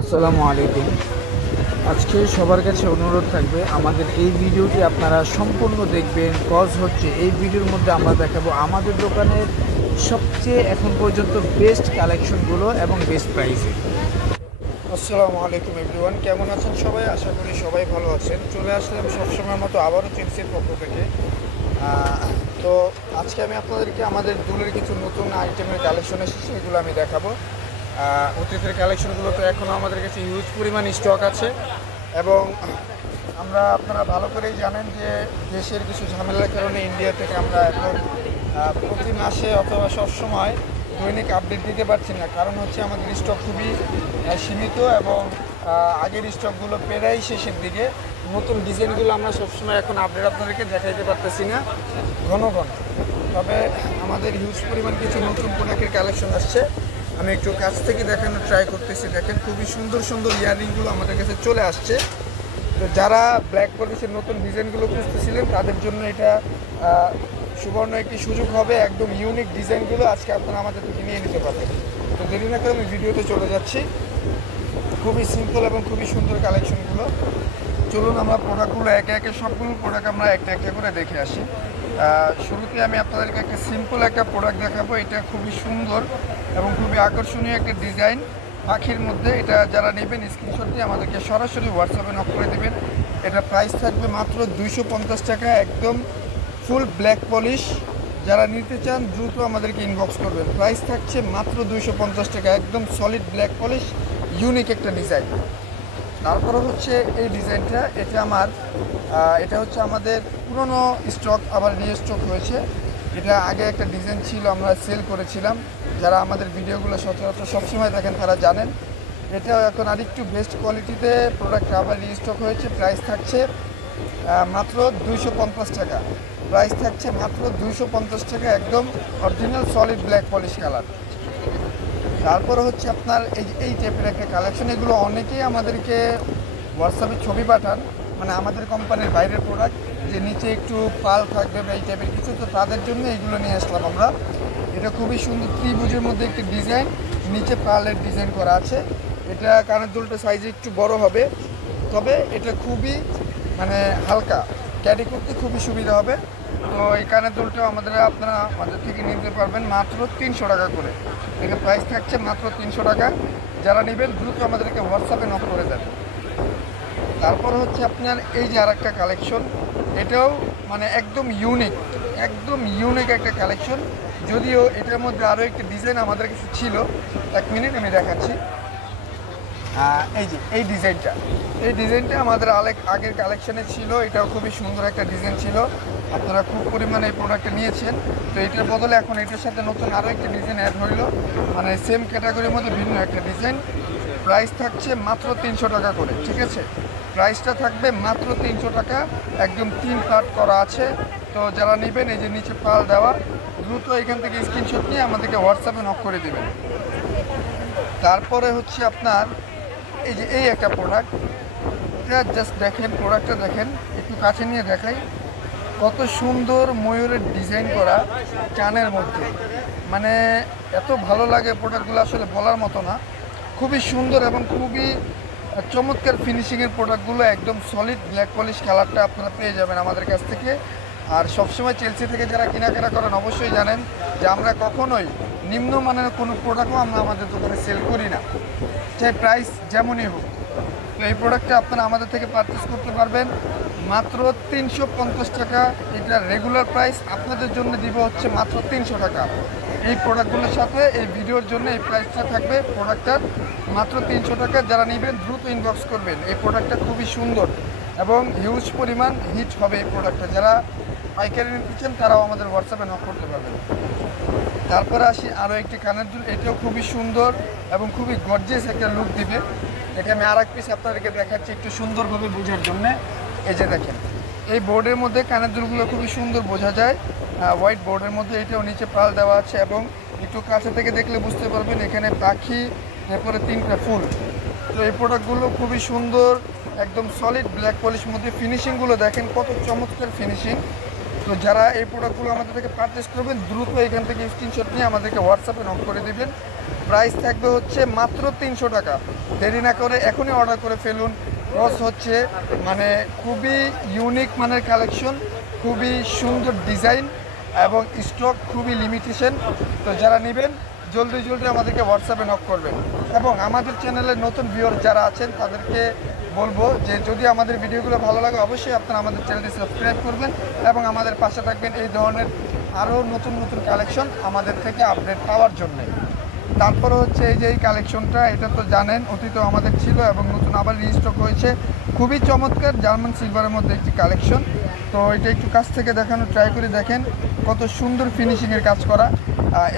আসসালামু আলাইকুম। আজকে সবার কাছে অনুরোধ থাকবে আমাদের এই ভিডিওটি আপনারা সম্পূর্ণ দেখবেন। কজ হচ্ছে এই ভিডিওর মধ্যে আমরা দেখাবো আমাদের দোকানের সবচেয়ে এখন পর্যন্ত বেস্ট কালেকশনগুলো এবং বেস্ট প্রাইসে। আসসালামু আলাইকুম এভরিওয়ান, কেমন আছেন সবাই? আশা করি সবাই ভালো আছেন। চলে আসলাম সবসময়ের মতো আবারও চেলসির পক্ষ থেকে। তো আজকে আমি আপনাদেরকে আমাদের দুলের কিছু নতুন আইটেমের কালেকশন এসেছে, এগুলো আমি দেখাবো। অতীতের কালেকশনগুলো তো এখনও আমাদের কাছে হিউজ পরিমাণ স্টক আছে এবং আপনারা ভালো করেই জানেন যে দেশের কিছু ঝামেলার কারণে ইন্ডিয়া থেকে আমরা এখন প্রতি মাসে অথবা সবসময় দৈনিক আপডেট দিতে পারছি না। কারণ হচ্ছে আমাদের স্টক খুবই সীমিত এবং আগের স্টকগুলো প্রায় শেষের দিকে। নতুন ডিজাইনগুলো আমরা সবসময় এখন আপডেট আপনাদেরকে দেখাইতে পারতেছি না ঘন ঘন। তবে আমাদের হিউজ পরিমাণ কিছু নতুন প্রোডাক্টের কালেকশন আসছে, আমি একটু কাছ থেকে দেখানোর ট্রাই করতেছি। দেখেন খুবই সুন্দর সুন্দর ইয়াররিংগুলো আমাদের কাছে চলে আসছে। তো যারা ব্ল্যাক পলিশের নতুন ডিজাইনগুলো খুঁজতেছিলেন তাদের জন্য এটা সুবর্ণ একটি সুযোগ হবে। একদম ইউনিক ডিজাইনগুলো আজকে আপনারা আমাদের থেকে নিয়ে নিতে পারবেন। তো দেরি না করে আমি ভিডিওতে চলে যাচ্ছি। খুবই সিম্পল এবং খুবই সুন্দর কালেকশনগুলো। চলুন আমরা প্রোডাক্টগুলো একে একে সবগুলো প্রোডাক্ট আমরা একটা একটা করে দেখে আসি। শুরুতে আমি আপনাদেরকে একটা সিম্পল একটা প্রোডাক্ট দেখাবো। এটা খুবই সুন্দর এবং খুবই আকর্ষণীয় একটা ডিজাইন পাখির মধ্যে। এটা যারা নেবেন স্ক্রিনশট দিয়ে আমাদেরকে সরাসরি হোয়াটসঅ্যাপে নক করে দেবেন। এটা প্রাইস থাকবে মাত্র 250 টাকা, একদম ফুল ব্ল্যাক পলিশ। যারা নিতে চান দ্রুত আমাদেরকে ইনবক্স করবেন। প্রাইস থাকছে মাত্র 250 টাকা, একদম সলিড ব্ল্যাক পলিশ, ইউনিক একটা ডিজাইন। তারপরে হচ্ছে এই ডিজাইনটা, এটা হচ্ছে আমাদের পুরনো স্টক, আবার রিস্টক হয়েছে। এটা আগে একটা ডিজাইন ছিল, আমরা সেল করেছিলাম। যারা আমাদের ভিডিওগুলো সচরাচর সবসময় দেখেন তারা জানেন। এটাও এখন আরেকটু বেস্ট কোয়ালিটিতে প্রোডাক্ট আবার রিস্টক হয়েছে। প্রাইস থাকছে মাত্র 250 টাকা। প্রাইস থাকছে মাত্র 250 টাকা, একদম original solid black polish colour. তারপরে হচ্ছে আপনার এই টাইপের একটা কালেকশন। এগুলো অনেকেই আমাদেরকে হোয়াটসঅ্যাপে ছবি পাঠান, মানে আমাদের কোম্পানির বাইরের প্রোডাক্ট, যে নিচে একটু পাল থাকবে বা এই টাইপের কিছু। তো তাদের জন্য এইগুলো নিয়ে আসলাম আমরা। এটা খুবই সুন্দর ত্রিভুজের মধ্যে একটি ডিজাইন, নিচে পালের ডিজাইন করা আছে। এটা কানের দুলটা সাইজে একটু বড় হবে, তবে এটা খুবই হালকা, ক্যারি করতে খুবই সুবিধা হবে। তো এই কানের দুলটাও আপনারা আমাদের থেকে নিতে পারবেন মাত্র 300 টাকা করে। এটা প্রাইস থাকছে মাত্র 300 টাকা। যারা নেবেন দ্রুত আমাদেরকে হোয়াটসঅ্যাপে নক করে দেন। তারপর হচ্ছে আপনার এই যে আরেকটা কালেকশন, এটাও একদম ইউনিক একটা কালেকশন। যদিও এটার মধ্যে আরও একটা ডিজাইন আমাদের কাছে ছিল, 1 মিনিট আমি দেখাচ্ছি। এই ডিজাইনটা আমাদের আগের কালেকশানে ছিল। এটাও খুবই সুন্দর একটা ডিজাইন ছিল, আপনারা খুব পরিমাণে এই প্রোডাক্টটা নিয়েছেন। তো এটার বদলে এখন এটার সাথে নতুন আরও একটা ডিজাইন অ্যাড হইল, সেম ক্যাটাগরির মধ্যে ভিন্ন একটা ডিজাইন। প্রাইস থাকছে মাত্র 300 টাকা করে, ঠিক আছে? প্রাইসটা থাকবে মাত্র 300 টাকা, একদম 3 পার্ট করা আছে। তো যারা নেবেন, এই যে নিচে পাল দেওয়া, দ্রুত এখান থেকে স্ক্রিনশট নিয়ে আমাদেরকে হোয়াটসঅ্যাপে নক করে দেবেন। তারপরে হচ্ছে আপনার এই একটা প্রোডাক্ট, এটা জাস্ট দেখেন, প্রোডাক্টটা দেখেন, একটু কাছে নিয়ে দেখাই। কত সুন্দর ময়ূরের ডিজাইন করা কানের মধ্যে, এত ভালো লাগে প্রোডাক্টগুলো, আসলে বলার মতো না। খুবই সুন্দর এবং খুবই চমৎকার ফিনিশিংয়ের প্রোডাক্টগুলো, একদম সলিড ব্ল্যাক পলিশ কালারটা আপনারা পেয়ে যাবেন আমাদের কাছ থেকে। আর সবসময় চেলসি থেকে যারা কেনাকাটা করেন অবশ্যই জানেন যে আমরা কখনোই নিম্নমানের কোনো প্রোডাক্টও আমরা আমাদের দোকানে সেল করি না, চাই প্রাইস যেমনই হোক। তো এই প্রোডাক্টটা আপনারা আমাদের থেকে পারচেস করতে পারবেন মাত্র 350 টাকা। এটা রেগুলার প্রাইস, আপনাদের জন্য দিব হচ্ছে মাত্র 300 টাকা। এই প্রোডাক্টগুলোর সাথে এই ভিডিওর জন্য এই প্রাইসটা থাকবে প্রোডাক্টটার মাত্র 300 টাকা। যারা নেবেন দ্রুত ইনবক্স করবেন। এই প্রোডাক্টটা খুবই সুন্দর এবং হিউজ পরিমাণ হিট হবে এই প্রোডাক্টটা। যারা পাইকারি নিচ্ছেন তারাও আমাদের হোয়াটসঅ্যাপে নক করতে পারবেন। তারপরে আসি আরও একটি কানের দুল, এটাও খুবই সুন্দর এবং খুবই গর্জিয়াস একটা লুক দিবে। এটা আমি আর এক পিস আপনাদেরকে দেখাচ্ছি একটু সুন্দরভাবে বোঝার জন্যে। এই যে দেখেন, এই বোর্ডের মধ্যে কানের দুলগুলো খুবই সুন্দর বোঝা যায়, হোয়াইট বোর্ডের মধ্যে। এটাও নিচে পাল দেওয়া আছে এবং একটু কাছে থেকে দেখলে বুঝতে পারবেন এখানে পাখি, এরপরে 3টা ফুল। তো এই প্রোডাক্টগুলো খুবই সুন্দর, একদম সলিড ব্ল্যাক পলিশ মধ্যে। ফিনিশিংগুলো দেখেন কত চমৎকার ফিনিশিং। তো যারা এই প্রোডাক্টগুলো আমাদের থেকে পারচেস করবেন দ্রুত এখান থেকে স্ক্রিনশট নিয়ে আমাদেরকে হোয়াটসঅ্যাপে নক করে দেবেন। প্রাইস থাকবে হচ্ছে মাত্র 300 টাকা। দেরি না করে এখনই অর্ডার করে ফেলুন। ক্রস হচ্ছে মানে খুবই ইউনিক মানের কালেকশন, খুবই সুন্দর ডিজাইন এবং স্টক খুবই লিমিটেশন। তো যারা নেবেন জলদি জলদি আমাদেরকে হোয়াটসঅ্যাপে নক করবেন। এবং আমাদের চ্যানেলের নতুন ভিউয়ার যারা আছেন তাদেরকে বলবো যে যদি আমাদের ভিডিওগুলো ভালো লাগে অবশ্যই আপনারা আমাদের চ্যানেলটি সাবস্ক্রাইব করবেন এবং আমাদের পাশে থাকবেন এই ধরনের আরও নতুন নতুন কালেকশন আমাদের থেকে আপডেট পাওয়ার জন্য। তারপরে হচ্ছে এই যে এই কালেকশনটা, এটা তো জানেন অতীত আমাদের ছিল এবং নতুন আবার রিস্টক হয়েছে। খুবই চমৎকার জার্মান সিলভারের মধ্যে একটি কালেকশন। তো এটা একটু কাছ থেকে দেখানোর ট্রাই করে দেখেন কত সুন্দর ফিনিশিংয়ের কাজ করা।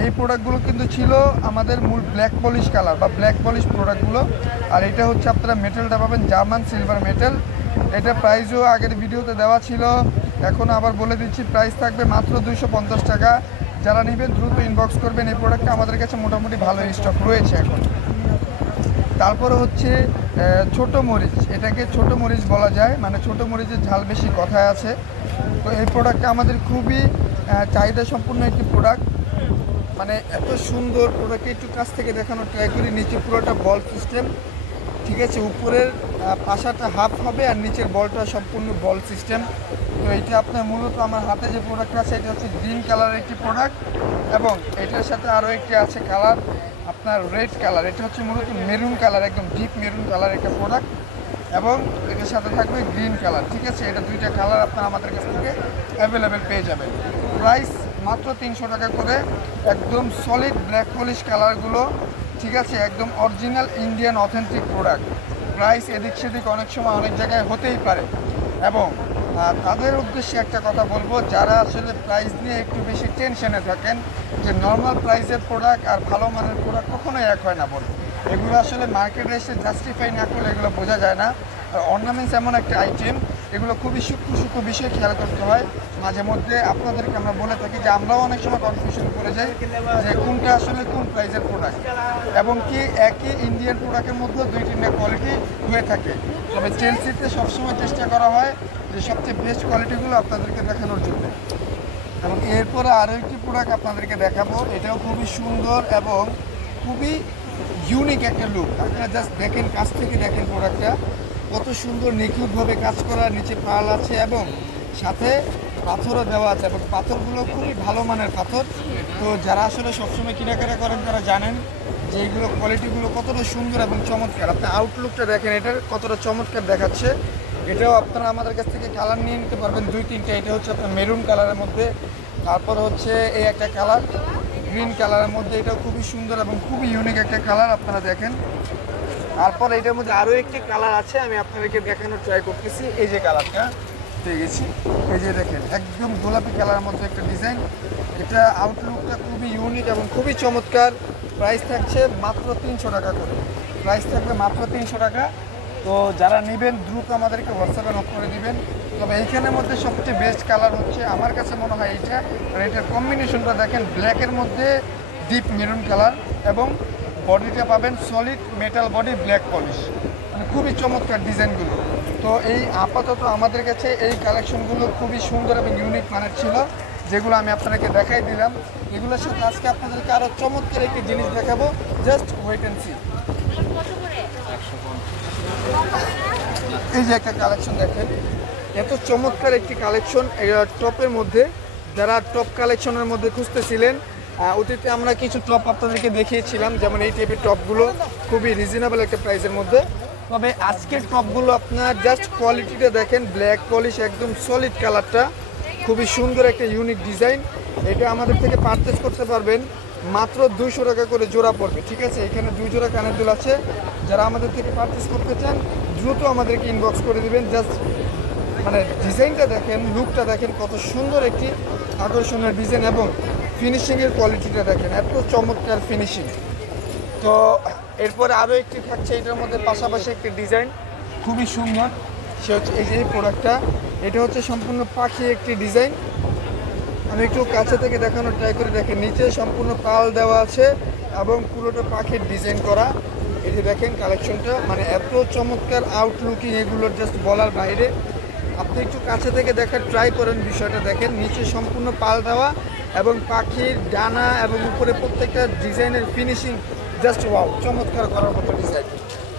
এই প্রোডাক্টগুলো কিন্তু ছিল আমাদের মূল ব্ল্যাক পলিশ কালার বা ব্ল্যাক পলিশ প্রোডাক্টগুলো। আর এটা হচ্ছে আপনারা মেটেলটা পাবেন জার্মান সিলভার মেটেল। এটা প্রাইসও আগের ভিডিওতে দেওয়া ছিল, এখন আবার বলে দিচ্ছি প্রাইস থাকবে মাত্র 250 টাকা। যারা নেবেন দ্রুত ইনবক্স করবেন। এই প্রোডাক্টটা আমাদের কাছে মোটামুটি ভালো স্টক রয়েছে এখন। তারপরে হচ্ছে ছোট মরিচ, এটাকে ছোট মরিচ বলা যায়, মানে ছোট মরিচের ঝাল বেশি কথায় আছে। তো এই প্রোডাক্টটা আমাদের খুবই চাহিদা সম্পূর্ণ একটি প্রোডাক্ট, মানে এত সুন্দর প্রোডাক্টকে একটু কাছ থেকে দেখানোর ট্রাই করি। নিচে পুরোটা বল সিস্টেম, ঠিক আছে, উপরের পাশাটা হাফ হবে আর নিচের বলটা সম্পূর্ণ বল সিস্টেম। তো এটা আপনার মূলত আমার হাতে যে প্রোডাক্টটা আছে এটা হচ্ছে গ্রিন কালারের একটি প্রোডাক্ট এবং এটার সাথে আরও একটি আছে কালার আপনার রেড কালার। এটা হচ্ছে মূলত মেরুন কালার, একদম ডিপ মেরুন কালার একটা প্রোডাক্ট এবং এটার সাথে থাকবে গ্রিন কালার। ঠিক আছে, এটা দুইটা কালার আপনারা আমাদের কাছ থেকে অ্যাভেলেবেল পেয়ে যাবেন। প্রাইস মাত্র 300 টাকা করে। একদম সলিড ব্ল্যাক পলিশ কালারগুলো, ঠিক আছে, একদম original Indian authentic product. Price এদিক সেদিক অনেক সময় অনেক জায়গায় হতেই পারে এবং তাদের উদ্দেশ্যে একটা কথা বলবো, যারা আসলে প্রাইস নিয়ে একটু বেশি টেনশনে থাকেন যে নর্মাল প্রাইসের প্রোডাক্ট আর ভালো মানের প্রোডাক্ট কখনোই এক হয় না বলে, এগুলো আসলে মার্কেটে এসে জাস্টিফাই না করলে এগুলো বোঝা যায় না। আর অর্নামেন্টস এমন একটা আইটেম, এগুলো খুবই সূক্ষ্ম সূক্ষ্ম বিষয় খেয়াল করতে হয়। মাঝে মধ্যে আপনাদেরকে আমরা বলে থাকি যে আমরাও অনেক সময় কনফিউশন করে যাই যে কোনটা আসলে কোন প্রাইসের প্রোডাক্ট, এবং কি একই ইন্ডিয়ান প্রোডাক্টের মধ্যে 2-3টা কোয়ালিটি হয়ে থাকে। তবে চেলসিতে সবসময় চেষ্টা করা হয় যে সবচেয়ে বেস্ট কোয়ালিটিগুলো আপনাদেরকে দেখানোর জন্য। এবং এরপরে আরও একটি প্রোডাক্ট আপনাদেরকে দেখাবো, এটাও খুবই সুন্দর এবং খুবই ইউনিক একটা লুক। আপনারা জাস্ট দেখেন, কাছ থেকে দেখেন প্রোডাক্টটা কত সুন্দর নিখুঁতভাবে কাজ করা, নিচে পাল আছে এবং সাথে পাথরও দেওয়া আছে এবং পাথরগুলো খুবই ভালো মানের পাথর। তো যারা আসলে সবসময় কেনাকাটা করেন তারা জানেন যে এইগুলো কোয়ালিটিগুলো কতটা সুন্দর এবং চমৎকার। আপনি আউটলুকটা দেখেন এটার কতটা চমৎকার দেখাচ্ছে। এটাও আপনারা আমাদের কাছ থেকে কালার নিয়ে নিতে পারবেন 2-3টা। এটা হচ্ছে আপনার মেরুন কালারের মধ্যে, তারপর হচ্ছে এই একটা কালার গ্রিন কালারের মধ্যে, এটাও খুবই সুন্দর এবং খুবই ইউনিক একটা কালার, আপনারা দেখেন। তারপর এটার মধ্যে আরও একটি কালার আছে, আমি আপনাদেরকে দেখানোর ট্রাই করতেছি। এই যে কালারটা পেয়ে গেছি, এই যে দেখেন একদম গোলাপি কালারের মধ্যে একটা ডিজাইন। এটা আউটলুকটা খুবই ইউনিক এবং খুবই চমৎকার। প্রাইস থাকছে মাত্র 300 টাকা করে। প্রাইস থাকবে মাত্র 300 টাকা। তো যারা নেবেন দ্রুত আমাদেরকে হোয়াটসঅ্যাপে নক করে দিবেন। তবে এইখানের মধ্যে সবচেয়ে বেস্ট কালার হচ্ছে আমার কাছে মনে হয় এইটা, আর এটার কম্বিনেশনটা দেখেন, ব্ল্যাকের মধ্যে ডিপ মেরুন কালার এবং বডিটা পাবেন solid metal body black polish, মানে খুবই চমৎকার ডিজাইনগুলো। তো এই আপাতত আমাদের কাছে এই কালেকশনগুলো খুবই সুন্দর এবং ইউনিক মানের ছিল, যেগুলো আমি আপনাদেরকে দেখাই দিলাম। এগুলোর সাথে আজকে আপনাদেরকে আরও চমৎকার একটি জিনিস দেখাবো, জাস্ট ওয়েট অ্যান্ড সি। এই যে একটা কালেকশন দেখেন, এত চমৎকার একটি কালেকশন টপের মধ্যে। যারা টপ কালেকশনের মধ্যে খুঁজতেছিলেন, অতীতে আমরা কিছু টপ আপনাদেরকে দেখিয়েছিলাম, যেমন এই টাইপের টপগুলো খুবই রিজনেবল একটা প্রাইসের মধ্যে। তবে আজকের টপগুলো আপনার জাস্ট কোয়ালিটিটা দেখেন, ব্ল্যাক পলিশ একদম সলিড কালারটা, খুবই সুন্দর একটা ইউনিক ডিজাইন। এটা আমাদের থেকে পারচেস করতে পারবেন মাত্র 200 টাকা করে জোড়া পড়বে। ঠিক আছে, এখানে 2 জোড়া কানের দুল আছে। যারা আমাদের থেকে পারচেস করতে চান দ্রুত আমাদেরকে ইনবক্স করে দিবেন। জাস্ট মানে ডিজাইনটা দেখেন, লুকটা দেখেন, কত সুন্দর একটি আকর্ষণীয় ডিজাইন এবং ফিনিশিংয়ের কোয়ালিটিটা দেখেন, এত চমৎকার ফিনিশিং। তো এরপরে আরও একটি থাকছে এটার মধ্যে পাশাপাশি একটি ডিজাইন খুবই সুন্দর, সে হচ্ছে এই যে প্রোডাক্টটা। এটা হচ্ছে সম্পূর্ণ পাখি একটি ডিজাইন। আমি একটু কাছে থেকে দেখানোর ট্রাই করে দেখেন, নিচে সম্পূর্ণ পাল দেওয়া আছে এবং পুরোটা পাখির ডিজাইন করা। এই যে দেখেন কালেকশনটা, মানে এত চমৎকার আউটলুকিং, এগুলোর জাস্ট বলার বাইরে। আপনি একটু কাছে থেকে দেখার ট্রাই করেন, বিষয়টা দেখেন, নিচে সম্পূর্ণ পাল দেওয়া এবং পাখির ডানা এবং উপরে প্রত্যেকটা ডিজাইনের ফিনিশিং জাস্ট ওয়াও, চমৎকার করার মতো ডিজাইন।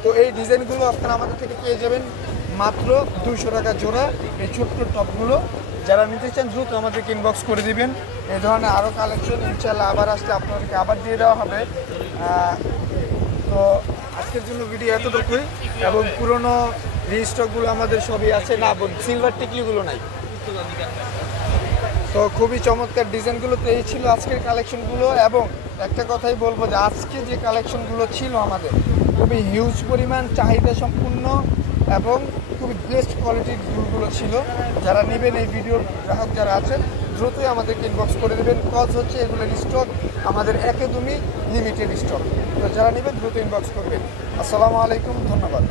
তো এই ডিজাইনগুলো আপনারা আমাদের থেকে পেয়ে যাবেন মাত্র 200 টাকা জোড়া। এই ছোট্ট টপগুলো যারা নিতে চান দ্রুত আমাদেরকে ইনবক্স করে দিবেন। এই ধরনের আরও কালেকশন ইনশাল্লাহ আবার আসলে আপনাদেরকে আবার দিয়ে দেওয়া হবে। তো আজকের জন্য ভিডিও এতটুকুই, এবং পুরনো রিস্টকগুলো আমাদের সবই আছে, না সিলভার টিকলিগুলো নাই। তো খুবই চমৎকার ডিজাইনগুলো। তো এই ছিল আজকের কালেকশনগুলো, এবং একটা কথাই বলবো যে আজকে যে কালেকশনগুলো ছিল আমাদের খুবই হিউজ পরিমাণ চাহিদা সম্পূর্ণ এবং খুবই বেস্ট কোয়ালিটির ফুলগুলো ছিল। যারা নেবেন এই ভিডিওর গ্রাহক যারা আছেন দ্রুতই আমাদেরকে ইনবক্স করে দেবেন, কজ হচ্ছে এগুলোর স্টক আমাদের একদমই লিমিটেড স্টক। তো যারা নেবেন দ্রুত ইনবক্স করবেন। আসসালামু আলাইকুম, ধন্যবাদ।